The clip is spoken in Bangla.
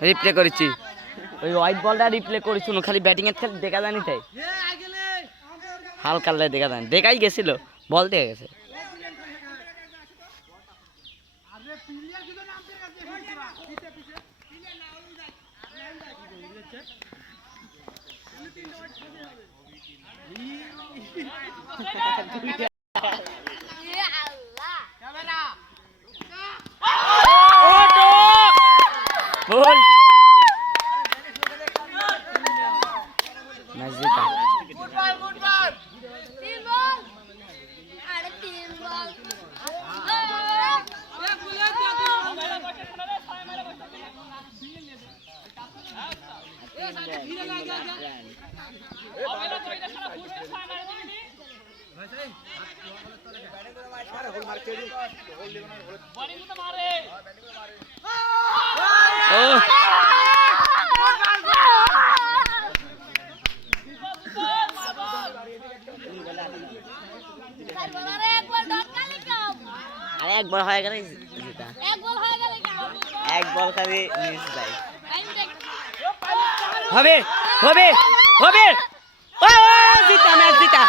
রিপ্লে করেছি ওই হোয়াইট বলটা রিপ্লে করেছি খালি ব্যাটিং এর খালি দেখা জানি তাই হালকা দেখা জানি দেখাই গেছিল বল দিয়ে গেছে বল মসজিদ এক বল হয়ে গেলে জিতা এক বল খালি মিস যায় হবে হবে হবে ও জিতা ম্যাচ জিতা